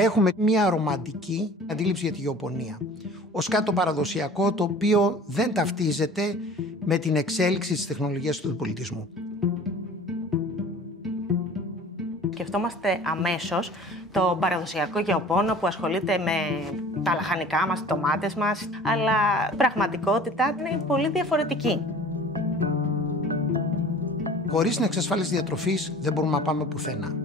έχουμε μια ρομαντική αντίληψη για τη γεωπονία ως κάτι το παραδοσιακό, το οποίο δεν ταυτίζεται με την εξέλιξη της τεχνολογίας του πολιτισμού. Σκεφτόμαστε αμέσως το παραδοσιακό γεωπόνο που ασχολείται με τα λαχανικά μας, τις ντομάτες μας, αλλά η πραγματικότητα είναι πολύ διαφορετική. Χωρίς την εξασφάλιση διατροφής δεν μπορούμε να πάμε πουθενά.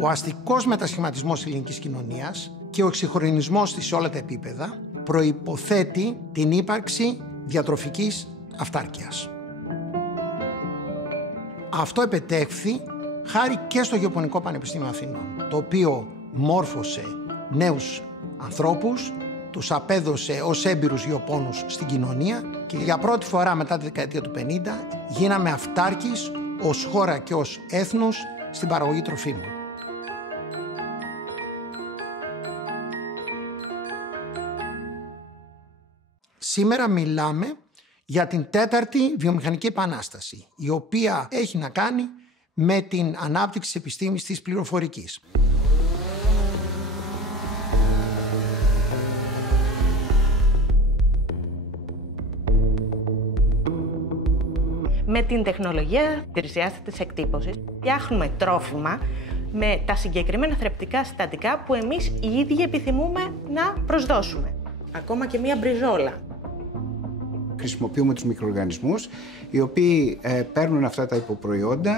Ο αστικός μετασχηματισμός της ελληνικής κοινωνίας και ο εξυγχρονισμός της σε όλα τα επίπεδα προϋποθέτει την ύπαρξη διατροφικής αυτάρκειας. Αυτό επετέχθη χάρη και στο Γεωπονικό Πανεπιστήμιο Αθηνών, το οποίο μόρφωσε νέους ανθρώπους, τους απέδωσε ως έμπειρους γεωπόνους στην κοινωνία και για πρώτη φορά μετά τη δεκαετία του 50 γίναμε αυτάρκης ως χώρα και ως έθνος στην παραγωγή τροφίμων. Σήμερα μιλάμε για την τέταρτη βιομηχανική επανάσταση, η οποία έχει να κάνει με την ανάπτυξη της επιστήμης της πληροφορικής. Με την τεχνολογία τρισδιάστατης εκτύπωσης φτιάχνουμε τρόφιμα με τα συγκεκριμένα θρεπτικά συστατικά που εμείς οι ίδιοι επιθυμούμε να προσδώσουμε. Ακόμα και μία μπριζόλα. Χρησιμοποιούμε τους μικροοργανισμούς, οι οποίοι παίρνουν αυτά τα υποπροϊόντα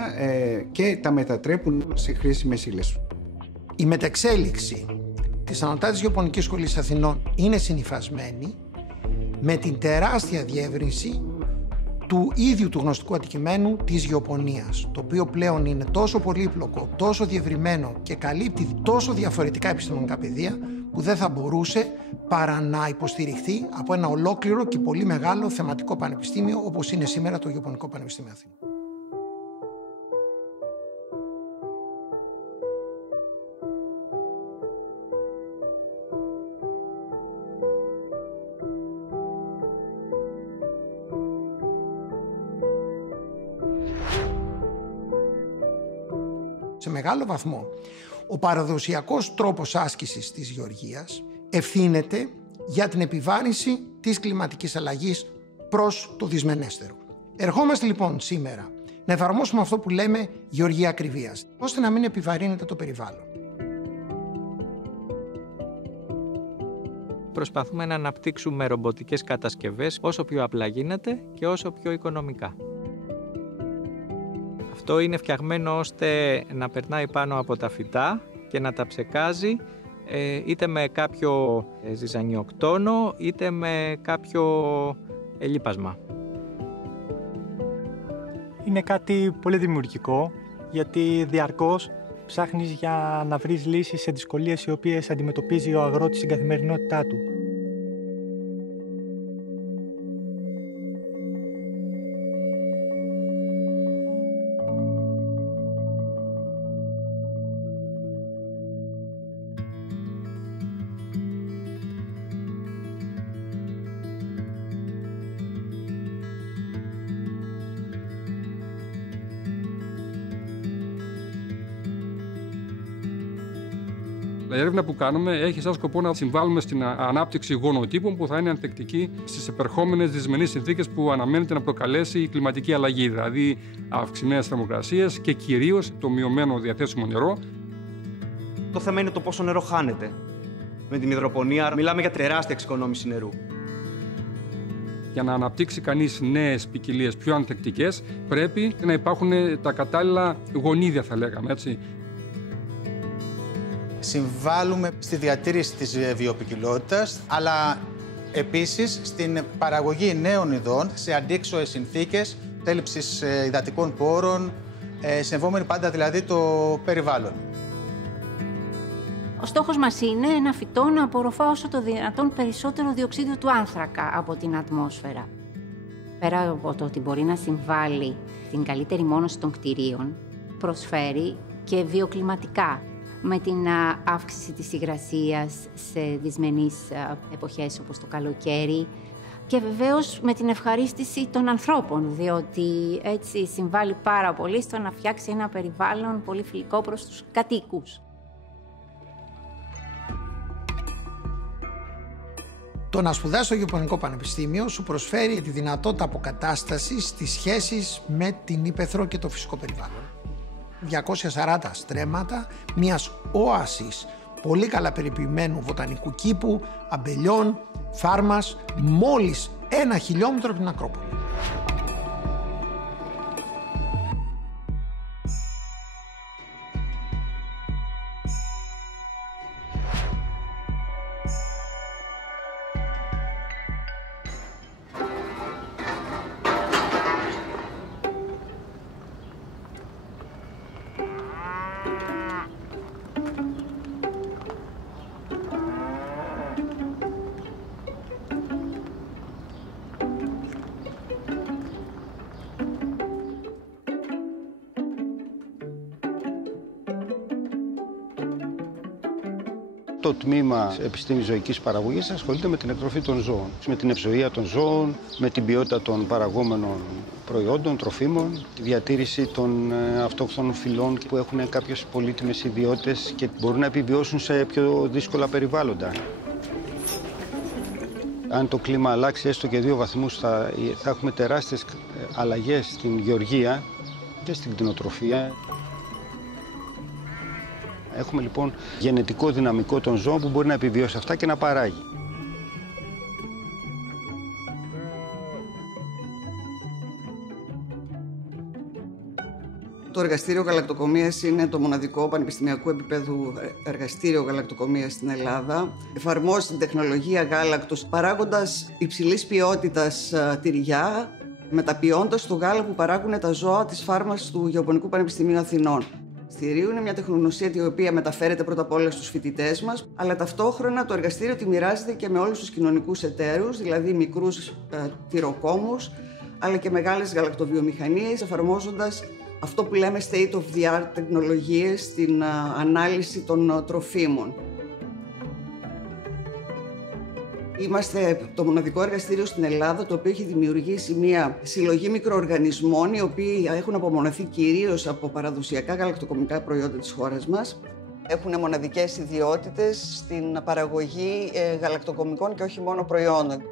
και τα μετατρέπουν σε χρήσιμες ύλες. Η μεταξέλιξη της Ανωτάτης Γεωπονικής Σχολής Αθηνών είναι συνυφασμένη με την τεράστια διεύρυνση του ίδιου του γνωστικού αντικειμένου της γεωπονίας, το οποίο πλέον είναι τόσο πολύπλοκο, τόσο διευρυμένο και καλύπτει τόσο διαφορετικά επιστημονικά πεδία που δεν θα μπορούσε παρά να υποστηριχθεί από ένα ολόκληρο και πολύ μεγάλο θεματικό πανεπιστήμιο όπως είναι σήμερα το Γεωπονικό Πανεπιστήμιο Αθηνών. Σε μεγάλο βαθμό, ο παραδοσιακός τρόπος άσκησης της γεωργίας ευθύνεται για την επιβάρυνση της κλιματικής αλλαγής προς το δυσμενέστερο. Ερχόμαστε λοιπόν σήμερα να εφαρμόσουμε αυτό που λέμε γεωργία ακριβίας, ώστε να μην επιβαρύνεται το περιβάλλον. Προσπαθούμε να αναπτύξουμε ρομποτικές κατασκευές όσο πιο απλά γίνεται και όσο πιο οικονομικά. Αυτό είναι φτιαγμένο ώστε να περνάει πάνω από τα φυτά και να τα ψεκάζει είτε με κάποιο ζυζανιοκτόνο είτε με κάποιο λίπασμα. Είναι κάτι πολύ δημιουργικό, γιατί διαρκώς ψάχνεις για να βρεις λύσεις σε δυσκολίες οι οποίες αντιμετωπίζει ο αγρότης στην καθημερινότητά του. Η έρευνα που κάνουμε έχει σαν σκοπό να συμβάλλουμε στην ανάπτυξη γονοτύπων που θα είναι ανθεκτική στις επερχόμενες δυσμενείς συνθήκες που αναμένεται να προκαλέσει η κλιματική αλλαγή, δηλαδή αυξημένες θερμοκρασίες και κυρίως το μειωμένο διαθέσιμο νερό. Το θέμα είναι το πόσο νερό χάνεται. Με την υδροπονία μιλάμε για τεράστια εξοικονόμηση νερού. Για να αναπτύξει κανείς νέες ποικιλίες πιο ανθεκτικές, πρέπει να υπάρχουν τα κατάλληλα γονίδια, θα λέγαμε, έτσι. Συμβάλλουμε στη διατήρηση της βιοποικιλότητας, αλλά επίσης στην παραγωγή νέων ειδών σε αντίξωες συνθήκες, έλλειψης υδατικών πόρων, σεβόμενοι πάντα δηλαδή το περιβάλλον. Ο στόχος μας είναι ένα φυτό να απορροφά όσο το δυνατόν περισσότερο διοξείδιο του άνθρακα από την ατμόσφαιρα. Πέρα από το ότι μπορεί να συμβάλλει στην καλύτερη μόνωση των κτηρίων, προσφέρει και βιοκλιματικά, με την αύξηση της υγρασίας σε δυσμενείς εποχές όπως το καλοκαίρι και βεβαίως με την ευχαρίστηση των ανθρώπων, διότι έτσι συμβάλλει πάρα πολύ στο να φτιάξει ένα περιβάλλον πολύ φιλικό προς τους κατοίκους. Το να σπουδάσεις στο Γεωπονικό Πανεπιστήμιο σου προσφέρει τη δυνατότητα αποκατάστασης στις σχέσεις με την ύπαιθρο και το φυσικό περιβάλλον. 240 στρέμματα μιας όασης πολύ καλά περιποιημένου βοτανικού κήπου, αμπελιών, φάρμας, μόλις 1 χιλιόμετρο από την Ακρόπολη. Το τμήμα επιστήμης ζωικής παραγωγής ασχολείται με την εκτροφή των ζώων, με την ευζοία των ζώων, με την ποιότητα των παραγόμενων προϊόντων, τροφίμων, τη διατήρηση των αυτόχθονων φυλών που έχουν κάποιες πολύτιμες ιδιότητες και μπορούν να επιβιώσουν σε πιο δύσκολα περιβάλλοντα. Αν το κλίμα αλλάξει έστω και 2 βαθμούς, θα έχουμε τεράστιες αλλαγές στην γεωργία και στην κτηνοτροφία. Έχουμε λοιπόν γενετικό δυναμικό των ζώων που μπορεί να επιβιώσει αυτά και να παράγει. Το εργαστήριο γαλακτοκομείας είναι το μοναδικό πανεπιστημιακού επίπεδου εργαστήριο γαλακτοκομείας στην Ελλάδα. Εφαρμόζει την τεχνολογία γάλακτος παράγοντας υψηλής ποιότητας τυριά, μεταποιώντας το γάλα που παράγουν τα ζώα της φάρμας του Γεωπονικού Πανεπιστημίου Αθηνών. Στηρίου είναι μια τεχνογνωσία η οποία μεταφέρεται πρώτα απ' όλα στους φοιτητές μας, αλλά ταυτόχρονα το εργαστήριο τη μοιράζεται και με όλους τους κοινωνικούς εταίρους, δηλαδή μικρούς τυροκόμους, αλλά και μεγάλες γαλακτοβιομηχανίες, εφαρμόζοντας αυτό που λέμε state of the art τεχνολογίες στην ανάλυση των τροφίμων. Είμαστε το μοναδικό εργαστήριο στην Ελλάδα το οποίο έχει δημιουργήσει μια συλλογή μικροοργανισμών οι οποίοι έχουν απομονωθεί κυρίως από παραδοσιακά γαλακτοκομικά προϊόντα της χώρας μας. Έχουν μοναδικές ιδιότητες στην παραγωγή γαλακτοκομικών και όχι μόνο προϊόντων.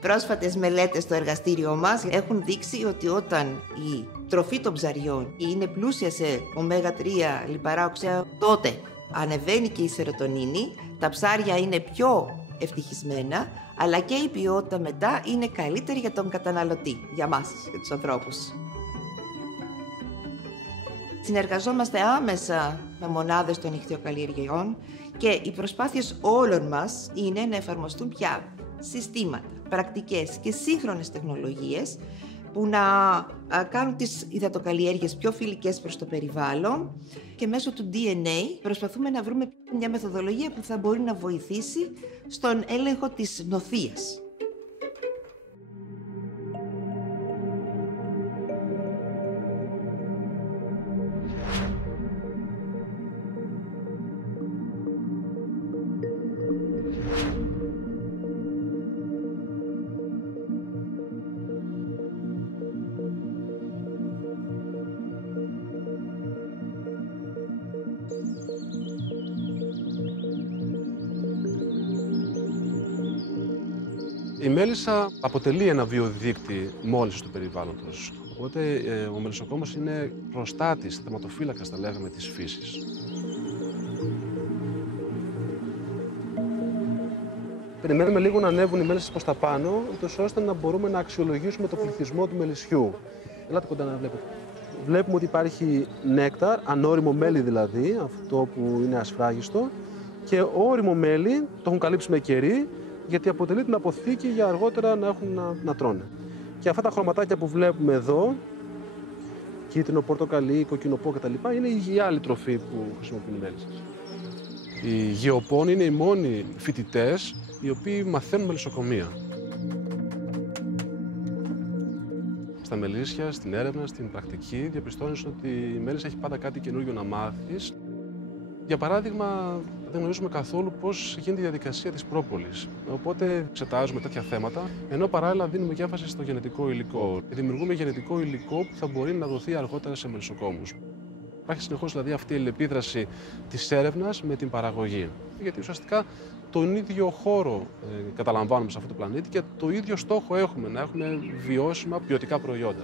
Πρόσφατες μελέτες στο εργαστήριό μας έχουν δείξει ότι όταν η τροφή των ψαριών είναι πλούσια σε ω3 λιπαρά οξέα, τότε ανεβαίνει και η σερωτονίνη, τα ψάρια είναι πιο ευτυχισμένα, αλλά και η ποιότητα μετά είναι καλύτερη για τον καταναλωτή, για μας, για τους ανθρώπους. Συνεργαζόμαστε άμεσα με μονάδες των ιχθυοκαλλιεργειών και οι προσπάθειες όλων μας είναι να εφαρμοστούν πια συστήματα, πρακτικές και σύγχρονες τεχνολογίες που να κάνουν τις υδατοκαλλιέργειες πιο φιλικές προς το περιβάλλον και μέσω του DNA προσπαθούμε να βρούμε μια μεθοδολογία που θα μπορεί να βοηθήσει στον έλεγχο της νοθείας. Η μέλισσα αποτελεί ένα βιοδείκτη μόλυνσης του περιβάλλοντος. Οπότε ο μελισσοκόμος είναι προστάτης, θεματοφύλακας, θα λέγαμε, της φύσης. Περιμένουμε λίγο να ανέβουν οι μέλισσες προς τα πάνω, ώστε να μπορούμε να αξιολογήσουμε το πληθυσμό του μελισσιού. Ελάτε κοντά να βλέπετε. Βλέπουμε ότι υπάρχει νέκταρ, ανώριμο μέλι δηλαδή, αυτό που είναι ασφράγιστο, και ώριμο μέλι το έχουν καλύψει με κερί, γιατί αποτελεί την αποθήκη για αργότερα να έχουν να τρώνε. Και αυτά τα χρωματάκια που βλέπουμε εδώ, κίτρινο, πορτοκαλί, κοκκινοπό κτλ., είναι η άλλη τροφή που χρησιμοποιούν οι μέλισσες. Οι γεωπόνοι είναι οι μόνοι φοιτητές οι οποίοι μαθαίνουν μελισσοκομεία. Στα μελίσια, στην έρευνα, στην πρακτική, διαπιστώνεις ότι η μέλισσα έχει πάντα κάτι καινούργιο να μάθεις. Για παράδειγμα, δεν γνωρίζουμε καθόλου πώς γίνεται η διαδικασία της πρόπολης. Οπότε εξετάζουμε τέτοια θέματα, ενώ παράλληλα δίνουμε και έμφαση στο γενετικό υλικό. Δημιουργούμε γενετικό υλικό που θα μπορεί να δοθεί αργότερα σε μελισσοκόμους. Υπάρχει συνεχώς δηλαδή αυτή η αλληλεπίδραση της έρευνας με την παραγωγή. Γιατί ουσιαστικά τον ίδιο χώρο καταλαμβάνουμε σε αυτό το πλανήτη και το ίδιο στόχο έχουμε, να έχουμε βιώσιμα ποιοτικά προϊόντα.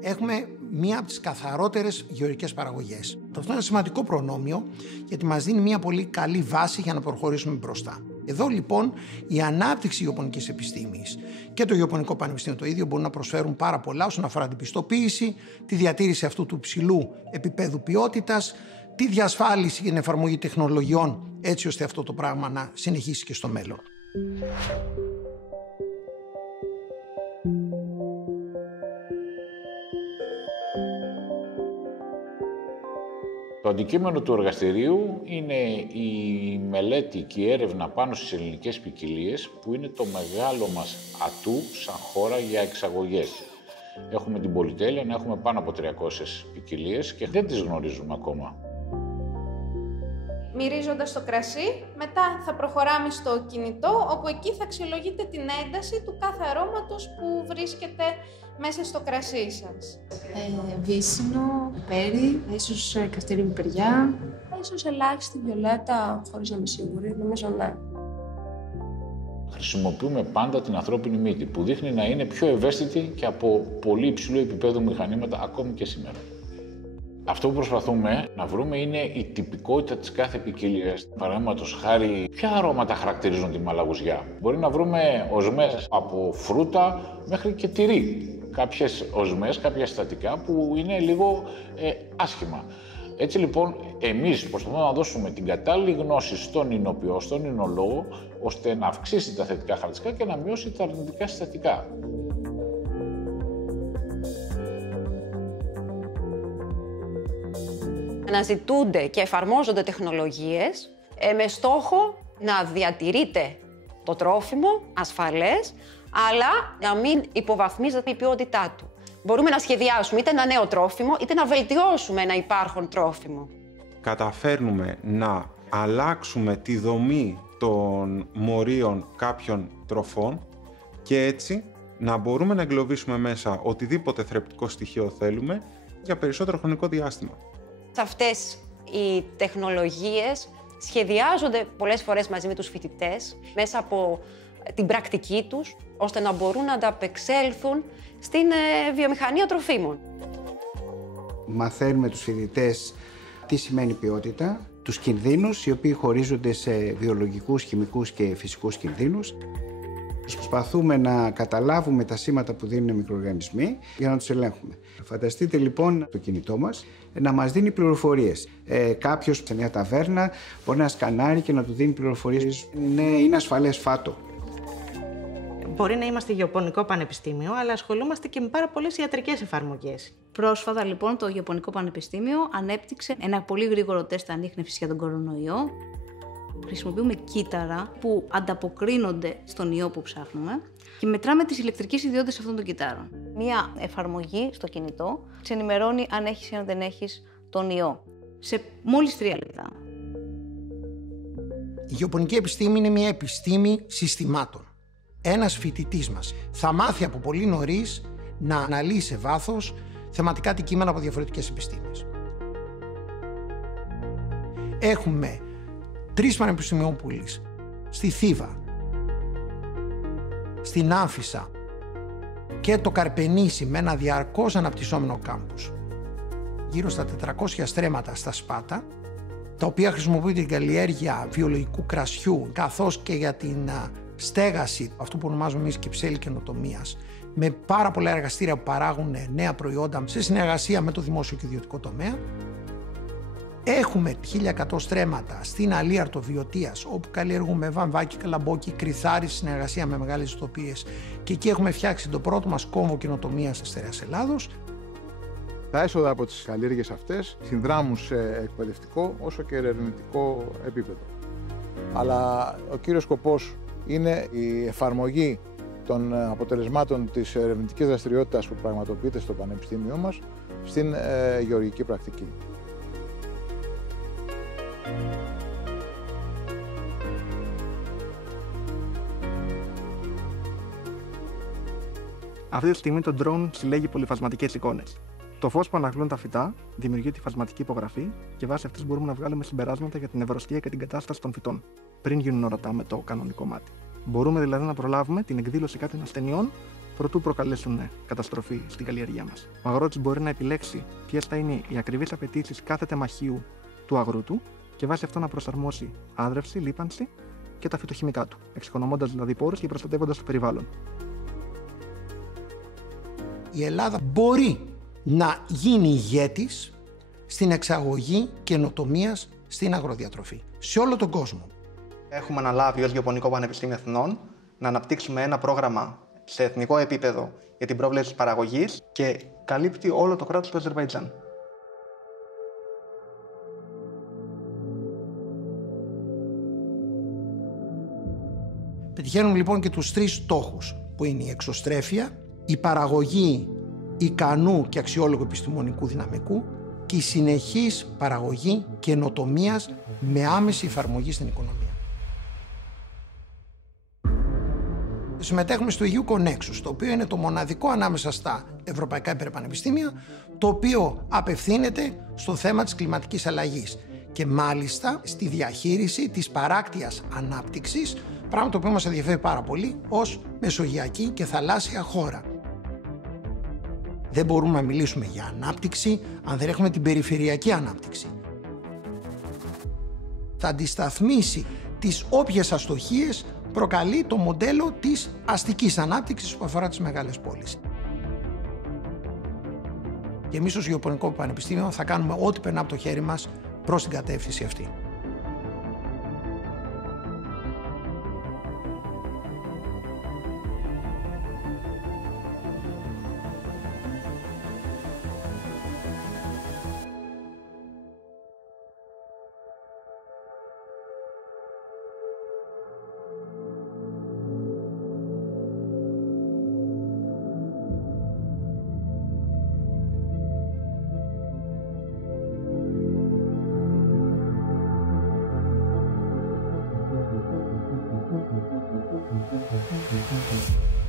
Έχουμε μία από τις καθαρότερες γεωργικές παραγωγές. Αυτό είναι ένα σημαντικό προνόμιο, γιατί μας δίνει μία πολύ καλή βάση για να προχωρήσουμε μπροστά. Εδώ λοιπόν η ανάπτυξη γεωπονικής επιστήμης και το Γεωπονικό Πανεπιστήμιο το ίδιο μπορούν να προσφέρουν πάρα πολλά όσον αφορά την πιστοποίηση, τη διατήρηση αυτού του υψηλού επίπεδου ποιότητας, τη διασφάλιση και την εφαρμογή τεχνολογιών, έτσι ώστε αυτό το πράγμα να συνεχίσει και στο μέλλον. Το αντικείμενο του εργαστηρίου είναι η μελέτη και η έρευνα πάνω στις ελληνικές ποικιλίες, που είναι το μεγάλο μας ατού σαν χώρα για εξαγωγές. Έχουμε την πολυτέλεια να έχουμε πάνω από 300 ποικιλίες και δεν τις γνωρίζουμε ακόμα. Μυρίζοντας το κρασί, μετά θα προχωράμε στο κινητό, όπου εκεί θα αξιολογείτε την ένταση του κάθε αρώματος που βρίσκεται μέσα στο κρασί σας. Βύσσινο, πιπέρι, ίσως καυτερή πιπεριά, ίσως ελάχιστη βιολέτα, χωρίς να είμαι σίγουρη, νομίζω ναι. Χρησιμοποιούμε πάντα την ανθρώπινη μύτη, που δείχνει να είναι πιο ευαίσθητη και από πολύ υψηλού επίπεδου μηχανήματα ακόμη και σήμερα. Αυτό που προσπαθούμε να βρούμε είναι η τυπικότητα της κάθε ποικιλίας. Παραδείγματος χάρη, ποια αρώματα χαρακτηρίζουν τη μαλαγουζιά. Μπορεί να βρούμε οσμές από φρούτα μέχρι και τυρί. Κάποιες οσμές, κάποια συστατικά που είναι λίγο άσχημα. Έτσι λοιπόν, εμείς προσπαθούμε να δώσουμε την κατάλληλη γνώση στον ινοποιό, στον ινολόγο, ώστε να αυξήσει τα θετικά χαρακτηριστικά και να μειώσει τα αρνητικά συστατικά. Αναζητούνται και εφαρμόζονται τεχνολογίες με στόχο να διατηρείται το τρόφιμο ασφαλές, αλλά να μην υποβαθμίζεται η ποιότητά του. Μπορούμε να σχεδιάσουμε είτε ένα νέο τρόφιμο, είτε να βελτιώσουμε ένα υπάρχον τρόφιμο. Καταφέρνουμε να αλλάξουμε τη δομή των μορίων κάποιων τροφών και έτσι να μπορούμε να εγκλωβίσουμε μέσα οτιδήποτε θρεπτικό στοιχείο θέλουμε για περισσότερο χρονικό διάστημα. Αυτές οι τεχνολογίες σχεδιάζονται πολλές φορές μαζί με τους φοιτητές μέσα από την πρακτική τους, ώστε να μπορούν να ανταπεξέλθουν στην βιομηχανία τροφίμων. Μαθαίνουμε τους φοιτητές τι σημαίνει ποιότητα, τους κινδύνους, οι οποίοι χωρίζονται σε βιολογικούς, χημικούς και φυσικούς κινδύνους. Προσπαθούμε να καταλάβουμε τα σήματα που δίνουν οι μικροοργανισμοί για να τους ελέγχουμε. Φανταστείτε λοιπόν το κινητό μας να μας δίνει πληροφορίες. Κάποιος σε μια ταβέρνα μπορεί να σκανάρει και να του δίνει πληροφορίες. Ναι, είναι ασφαλές, φάτο. Μπορεί να είμαστε γεωπονικό πανεπιστήμιο, αλλά ασχολούμαστε και με πάρα πολλές ιατρικές εφαρμογές. Πρόσφατα λοιπόν το Γεωπονικό Πανεπιστήμιο ανέπτυξε ένα πολύ γρήγορο τεστ ανίχνευσης για τον κορονοϊό. Χρησιμοποιούμε κύτταρα που ανταποκρίνονται στον ιό που ψάχνουμε και μετράμε τις ηλεκτρικές ιδιότητες αυτών των κυττάρων. Μία εφαρμογή στο κινητό σε ενημερώνει αν έχεις ή αν δεν έχεις τον ιό σε μόλις 3 λεπτά. Η γεωπονική επιστήμη είναι μια επιστήμη συστημάτων. Ένας φοιτητής μας θα μάθει από πολύ νωρίς να αναλύει σε βάθος θεματικά αντικείμενα από διαφορετικές επιστήμες. Έχουμε 3 πανεπιστημιόπουλες στη Θήβα, στην Άμφισσα και το Καρπενήσι με ένα διαρκώς αναπτυσσόμενο κάμπους. Γύρω στα 400 στρέμματα στα Σπάτα, τα οποία χρησιμοποιούν την καλλιέργεια βιολογικού κρασιού καθώς και για την στέγαση, αυτό που ονομάζουμε εμείς κυψέλη καινοτομίας, με πάρα πολλά εργαστήρια που παράγουν νέα προϊόντα σε συνεργασία με το δημόσιο και ιδιωτικό τομέα. Έχουμε 1100 στρέμματα στην Αλίαρτο Βιωτίας, όπου καλλιεργούμε βαμβάκι, καλαμπόκι, κρυθάρι, συνεργασία με μεγάλες ιστοποιίες, και εκεί έχουμε φτιάξει το πρώτο μας κόμβο καινοτομίας της Στερεάς Ελλάδος. Τα έσοδα από τις καλλιέργειες αυτές συνδράμουν σε εκπαιδευτικό όσο και ερευνητικό επίπεδο. Αλλά ο κύριος σκοπός είναι η εφαρμογή των αποτελεσμάτων της ερευνητικής δραστηριότητας που πραγματοποιείται στο Πανεπιστήμιό μας στην γεωργική πρακτική. Αυτή τη στιγμή το drone συλλέγει πολυφασματικές εικόνες. Το φως που αναγλούν τα φυτά δημιουργεί τη φασματική υπογραφή και βάσει αυτής μπορούμε να βγάλουμε συμπεράσματα για την ευρωστία και την κατάσταση των φυτών, πριν γίνουν ορατά με το κανονικό μάτι. Μπορούμε δηλαδή να προλάβουμε την εκδήλωση κάποιων ασθενειών προτού προκαλέσουν καταστροφή στην καλλιεργία μας. Ο αγρότης μπορεί να επιλέξει ποιες θα είναι οι ακριβείς απαιτήσεις κάθε τεμαχίου του αγρού του και βάσει αυτό να προσαρμόσει άδρευση, λίπανση και τα φυτοχημικά του, εξοικονομώντας δηλαδή πόρους και προστατεύοντας το περιβάλλον. Η Ελλάδα μπορεί να γίνει ηγέτης στην εξαγωγή καινοτομίας στην αγροδιατροφή σε όλο τον κόσμο. Έχουμε αναλάβει ως Γεωπονικό Πανεπιστήμιο Εθνών να αναπτύξουμε ένα πρόγραμμα σε εθνικό επίπεδο για την πρόβλεψη της παραγωγής και καλύπτει όλο το κράτος του Αζερβαϊτζάν. Πετυχαίνουμε λοιπόν και τους 3 στόχους που είναι η εξωστρέφεια, η παραγωγή ικανού και αξιόλογου επιστημονικού δυναμικού και η συνεχής παραγωγή καινοτομίας με άμεση εφαρμογή στην οικονομία. Συμμετέχουμε στο EU Connexus, το οποίο είναι το μοναδικό ανάμεσα στα ευρωπαϊκά υπερπανεπιστήμια, το οποίο απευθύνεται στο θέμα της κλιματικής αλλαγής και μάλιστα στη διαχείριση της παράκτιας ανάπτυξης, πράγμα το οποίο μας ενδιαφέρει πάρα πολύ ως μεσογειακή και θαλάσσια χώρα. Δεν μπορούμε να μιλήσουμε για ανάπτυξη αν δεν έχουμε την περιφερειακή ανάπτυξη. Θα αντισταθμίσει τις όποιες αστοχίες προκαλεί το μοντέλο της αστικής ανάπτυξης που αφορά τις μεγάλες πόλεις. Και εμείς ως Γεωπονικό Πανεπιστήμιο θα κάνουμε ό,τι περνά από το χέρι μας προς την κατεύθυνση αυτή. Thank you.